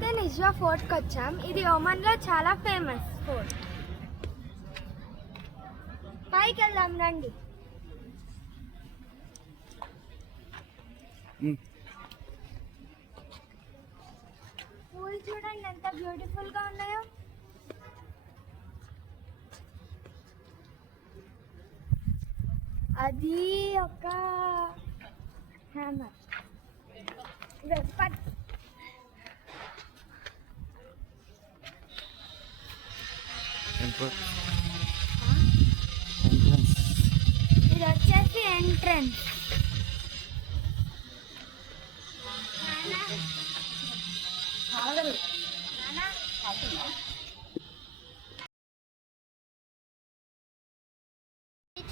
ఇప్పుడైతే నిజ్వా ఫోర్ట్కి వచ్చాం. ఇది ఒమన్లో చాలా ఫేమస్ ఫోర్ట్. పైకి వెళ్దాం రండి. పూలు చూడండి ఎంత బ్యూటిఫుల్ గా ఉన్నాయో. అది ఒక హ్యామర్. ఇది వచ్చేసి ఎంట్రన్స్.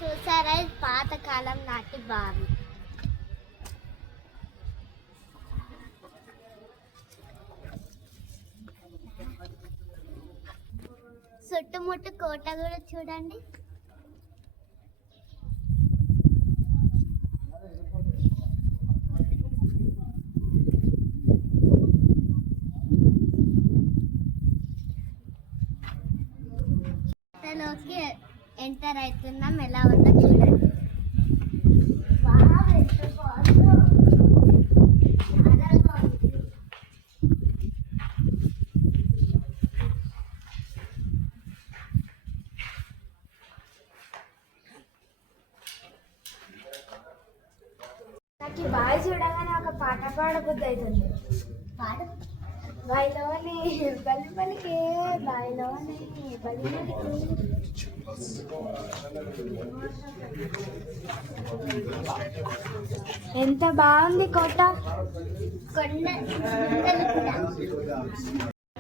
చూసారా, ఇది పాతకాలం నాటి బావి. చుట్టుముట్టు కోట కూడా చూడండి. కోటలోకి ఎంటర్ అవుతున్నాం. ఎలా ఉందో చూడండి. నాకు ఈ బావి చూడగానే ఒక పాట పాడబుద్ధి అవుతుంది. పాడు. బాయిలోని బలి బలికే, బాయిలోని బలి ఎంత బాగుంది కోట.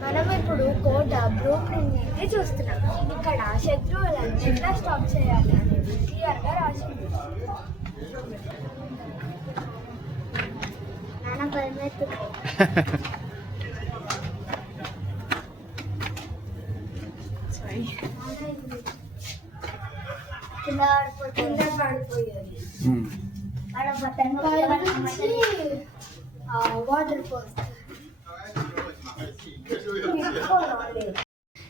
మనం ఇప్పుడు కోట బ్లూ ప్రింట్ చూస్తున్నాం. ఇక్కడ శత్రువులను ఎట్లా స్టాప్ చేయాలి అనేది క్లియర్గా రాసింది. నాన్న పరిమెత్తు. కింద పడిపోయేది. వాటర్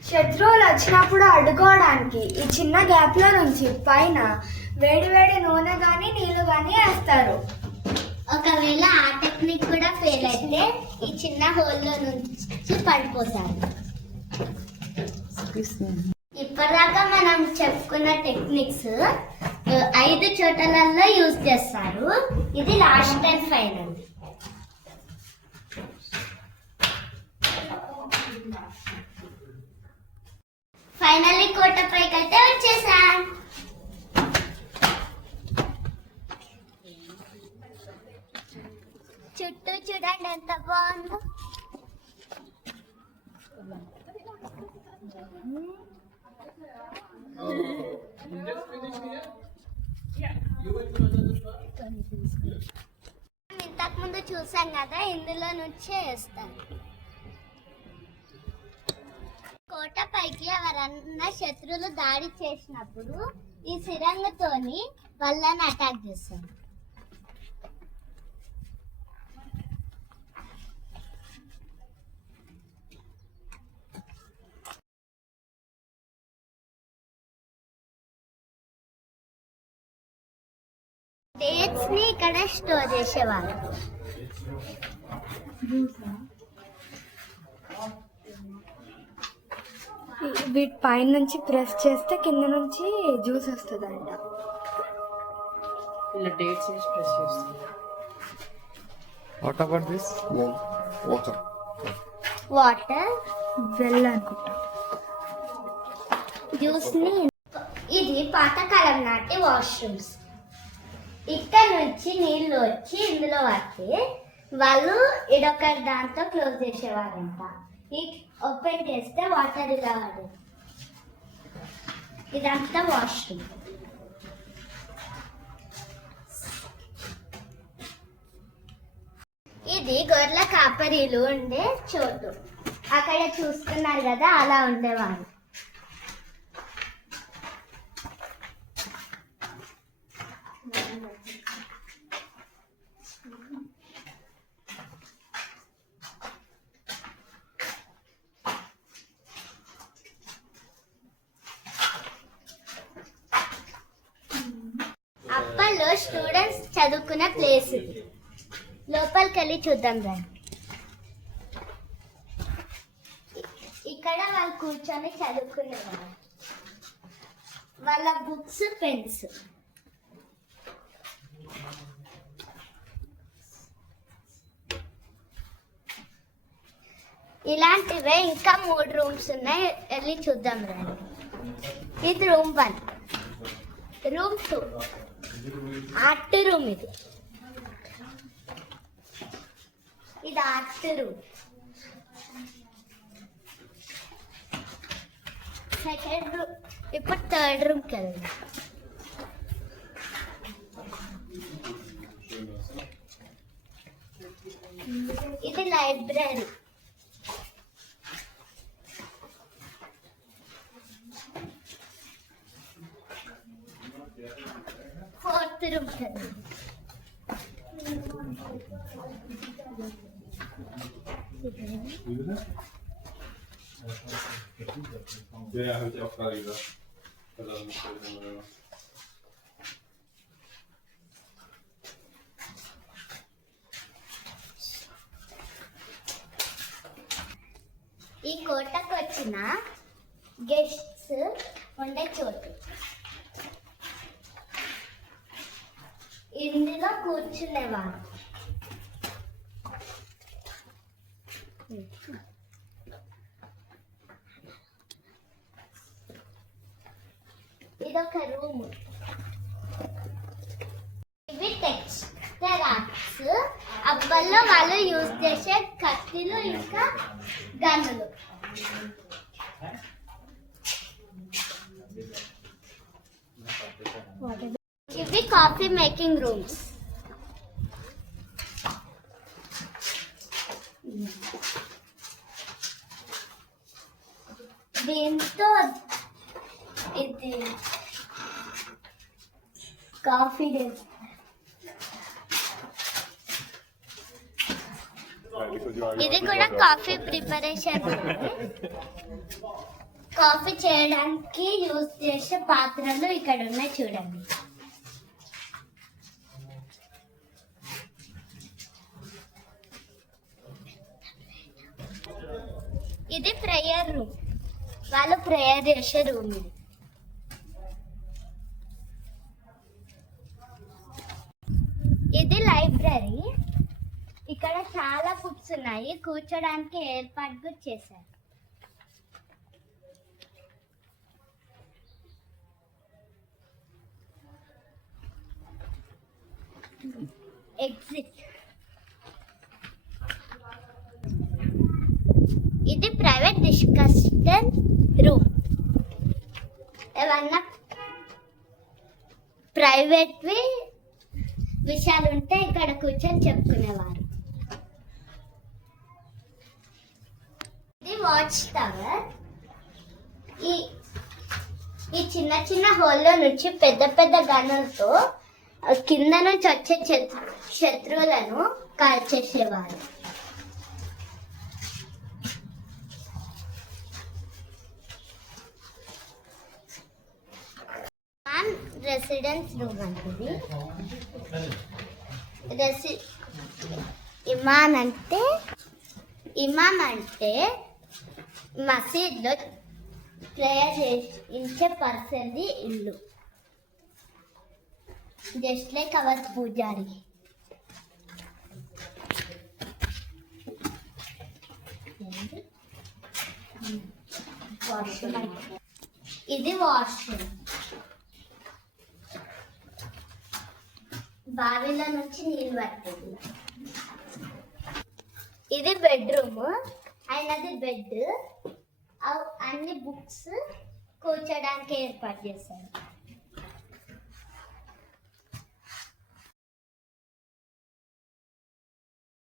శత్రువులు వచ్చినప్పుడు అడ్డుకోవడానికి ఈ చిన్న గ్యాప్ లో నుంచి పైన వేడి వేడి నూనె గాని నీళ్లు గాని వేస్తారు. ఒకవేళ ఆ టెక్నిక్ కూడా ఫెయిల్ అయితే ఈ చిన్న హోల్లో నుంచి పడిపోతారు. ఇప్పటిదాకా మనం చెప్పుకున్న టెక్నిక్స్ 5 చోట్లలో యూజ్ చేస్తారు. ఇది లాస్ట్ అండ్ ఫైనల్. ఫైనల్లీ కోట పైకి అయితే వచ్చేసాం. చుట్టూ చూడండి ఎంత బాగుందో. ఇంతకుముందు చూసాం కదా, ఇందులో నుంచే వేస్తాం. కోట పైకి ఎవరన్నా శత్రువులు దాడి చేసినప్పుడు ఈ సిరంగతోని వాళ్ళని అటాక్ చేస్తారు. డేట్స్ ని ఇక్కడ స్టోర్ చేసేవారు. వీటి పైన నుంచి ప్రెస్ చేస్తే కింద నుంచి జ్యూస్ వస్తుందంట. ఇలా డేట్స్ ని ప్రెస్ చేస్తే what about this water well అనుకుంటా. జ్యూస్ ని. ఇది పాతకాలం నాటి వాష్రూమ్స్. ఇక్కడ నుంచి నీళ్ళు వచ్చి ఇందులో పడితే వాళ్ళు ఇదొక దాంతో క్లోజ్ చేసేవారంట. ఓపెన్ చేస్తే వాటర్ ఇలా పడేది. ఇదంతా వాష్రూమ్. ఇది గొర్రెల కాపరీలు ఉండే చోటు. అక్కడ చూస్తున్నారు కదా, అలా ఉండేవారు. ఈరోజు స్టూడెంట్స్ చదువుకునే ప్లేస్ ఇది. లోపలికి వెళ్ళి చూద్దాం రండి. ఇక్కడ వాళ్ళు కూర్చొని చదువుకునేవారు. వాళ్ళ బుక్స్, పెన్స్. ఇలాంటివే ఇంకా 3 రూమ్స్ ఉన్నాయి, వెళ్ళి చూద్దాం రండి. ఇది రూమ్ 1. Room 2 art room. ఇది ఆర్ట్ రూమ్. Second room. ఇప్పుడు థర్డ్ రూమ్కి వెళ్దాం. ఇది లైబ్రరీ. ఫోర్త్ రూమ్ కదా. Ja, habe ich auch gerade gesagt. ఈ కోటకు వచ్చిన గెస్ట్స్ ఉండే చోటు. ఇందులో కూర్చునేవారు. ఇదొక రూమ్. ఇవి టెక్స్చర్ ఆర్ట్స్. అప్పట్లో వాళ్ళు యూజ్ చేసే కత్తిలు ఇంకా గన్నులు. ఇవి కాఫీ మేకింగ్ రూమ్స్. దీంతో ఇది కాఫీ ఇది కూడా కాఫీ ప్రిపరేషన్. కాఫీ చేయడానికి యూజ్ చేసే పాత్రలు ఇక్కడ ఉన్నాయి చూడండి. ఇది ప్రేయర్ రూమ్. వాళ్ళు ప్రేయర్ చేసే రూమ్ ఇది. ఇది లైబ్రరీ. ఇక్కడ చాలా బుక్స్ ఉన్నాయి, కూర్చోడానికి ఏర్పాటు కూడా చేశారు. ఎగ్జిట్. ఇది ప్రైవేట్ డిస్కషన్ రూమ్. ఏమన్నా ప్రైవేట్వి విషయాలు ఉంటే ఇక్కడ కూర్చొని చెప్పుకునేవారు. ఇది వాచ్ టవర్. ఈ చిన్న చిన్న హోల్లో నుంచి పెద్ద పెద్ద గన్నులతో కింద నుంచి వచ్చే శత్రువులను కాల్చేసేవారు. రెసిడెన్స్ రూమ్ అంటుంది. ఇమామ్ అంటే మసీద్లో ప్రేయర్ చేయించే పర్సన్ది ఇల్లు. జస్ట్ లైక్ అవర్ పూజారి. ఇది వాష్రూమ్. బావిలో నుంచి నీళ్ళు పట్టేది. ఇది బెడ్రూమ్. అయినది బెడ్. అన్ని బుక్స్ కూర్చోడానికి ఏర్పాటు చేశారు.